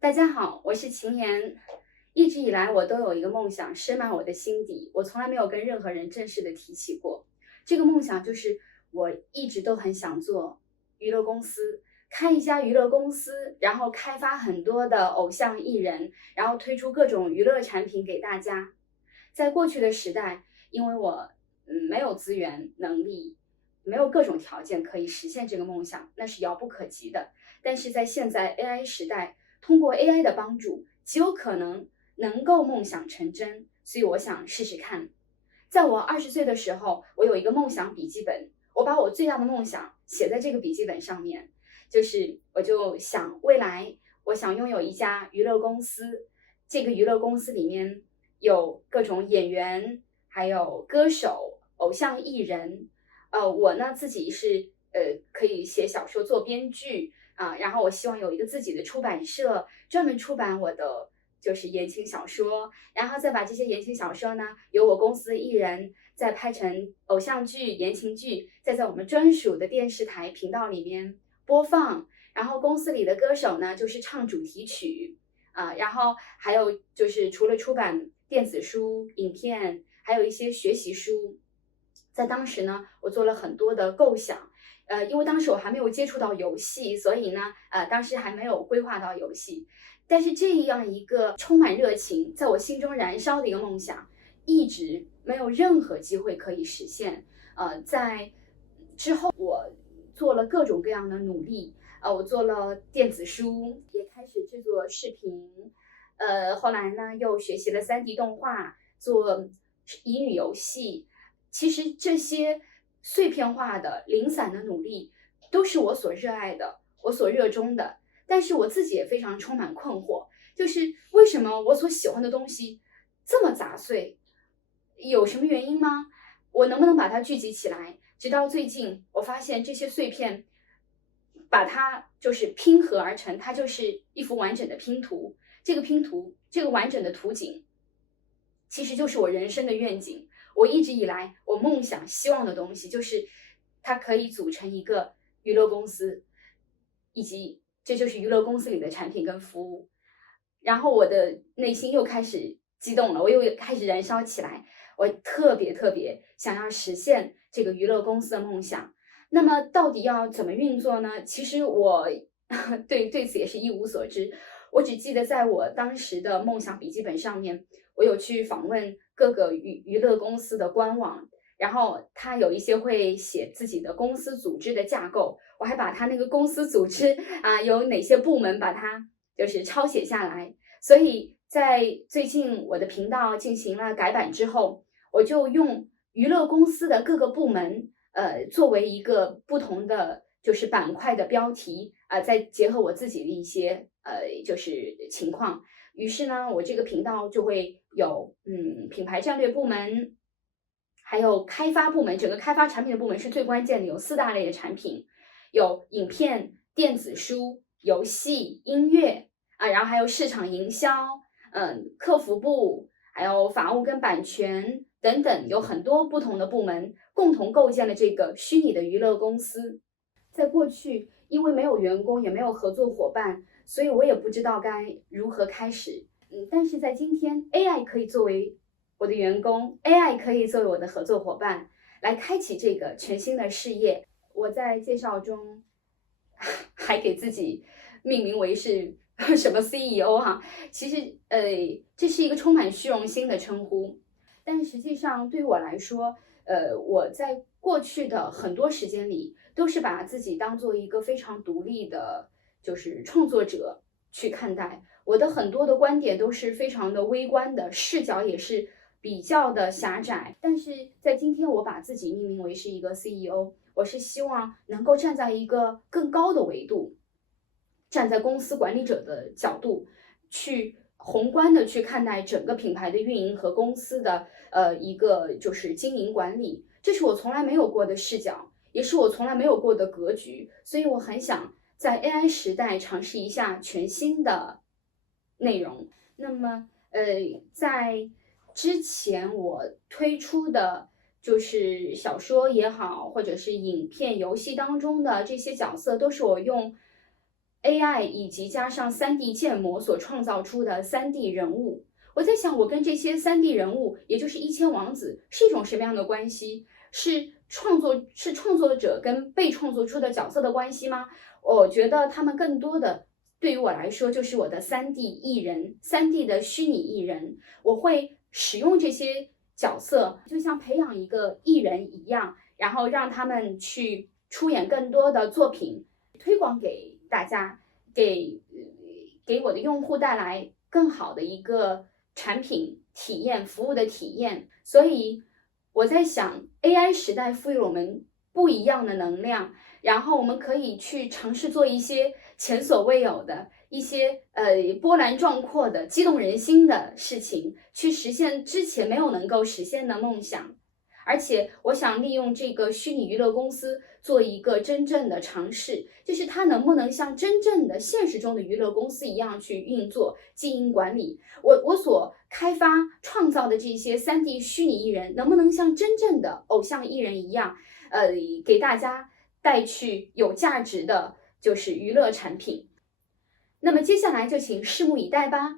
大家好，我是秦岩。一直以来，我都有一个梦想，深埋我的心底，我从来没有跟任何人正式的提起过。这个梦想就是我一直都很想做娱乐公司，开一家娱乐公司，然后开发很多的偶像艺人，然后推出各种娱乐产品给大家。在过去的时代，因为我没有资源能力，没有各种条件可以实现这个梦想，那是遥不可及的。但是在现在 AI 时代，通过 AI 的帮助，极有可能够梦想成真，所以我想试试看。在我20岁的时候，我有一个梦想笔记本，我把我最大的梦想写在这个笔记本上面，我就想未来我想拥有一家娱乐公司，这个娱乐公司里面有各种演员，还有歌手、偶像艺人。我呢自己是可以写小说、做编剧。然后我希望有一个自己的出版社，专门出版我的言情小说，然后再把这些言情小说呢，由我公司的艺人再拍成偶像剧、言情剧，再在我们专属的电视台频道里面播放。然后公司里的歌手呢，就是唱主题曲然后还有除了出版电子书、影片，还有一些学习书。在当时呢，我做了很多的构想。因为当时我还没有接触到游戏，所以呢，当时还没有规划到游戏。但是这样一个充满热情，在我心中燃烧的一个梦想，一直没有任何机会可以实现。在之后，我做了各种各样的努力。我做了电子书，也开始制作视频。后来呢，又学习了3D 动画，做乙女游戏。其实这些碎片化的、零散的努力，都是我所热爱的，我所热衷的。但是我自己也非常充满困惑，就是为什么我所喜欢的东西这么杂碎？有什么原因吗？我能不能把它聚集起来？直到最近，我发现这些碎片，把它拼合而成，它就是一幅完整的拼图。这个拼图，这个完整的图景，其实就是我人生的愿景。我一直以来，我梦想、希望的东西，就是它可以组成一个娱乐公司，以及这就是娱乐公司里的产品跟服务。然后我的内心又开始激动了，我又开始燃烧起来。我特别特别想要实现这个娱乐公司的梦想。那么到底要怎么运作呢？其实我对此也是一无所知。我只记得在我当时的梦想笔记本上面，我有去访问各个娱乐公司的官网，然后他有一些会写自己的公司组织的架构，我还把他那个公司组织有哪些部门把它抄写下来。所以在最近我的频道进行了改版之后，我就用娱乐公司的各个部门作为一个不同的板块的标题再结合我自己的一些情况。于是呢，我这个频道就会有品牌战略部门，还有开发部门。整个开发产品的部门是最关键的，有4大类的产品，有影片、电子书、游戏、音乐然后还有市场营销，客服部，还有法务跟版权等等，有很多不同的部门共同构建了这个虚拟的娱乐公司。在过去，因为没有员工，也没有合作伙伴，所以我也不知道该如何开始。但是在今天 ，AI 可以作为我的员工，AI 可以作为我的合作伙伴，来开启这个全新的事业。我在介绍中还给自己命名为是什么 CEO 其实这是一个充满虚荣心的称呼。但实际上对于我来说，我在过去的很多时间里，都是把自己当做一个非常独立的，创作者去看待。我的很多的观点都是非常的微观的，视角也是比较的狭窄。但是在今天，我把自己命名为是一个 CEO，我是希望能够站在一个更高的维度，站在公司管理者的角度，去宏观的去看待整个品牌的运营和公司的一个经营管理。这是我从来没有过的视角，也是我从来没有过的格局。所以我很想在 AI 时代尝试一下全新的内容。那么在之前我推出的小说也好，或者是影片、游戏当中的这些角色，都是我用 AI 以及加上3D 建模所创造出的3D 人物。我在想，我跟这些3D 人物，也就是1000王子，是一种什么样的关系？是创作者跟被创作出的角色的关系吗？我觉得他们更多的对于我来说就是我的3D 艺人，3D 的虚拟艺人。我会使用这些角色，就像培养一个艺人一样，然后让他们去出演更多的作品，推广给大家，给我的用户带来更好的一个产品体验、服务的体验。所以我在想 ，AI 时代赋予我们不一样的能量，然后我们可以去尝试做一些前所未有的一些波澜壮阔的、激动人心的事情，去实现之前没有能够实现的梦想。而且我想利用这个虚拟娱乐公司做一个真正的尝试，就是它能不能像真正的现实中的娱乐公司一样去运作、经营管理。我所开发创造的这些3D 虚拟艺人，能不能像真正的偶像艺人一样，给大家带去有价值的就是娱乐产品。那么接下来就请拭目以待吧。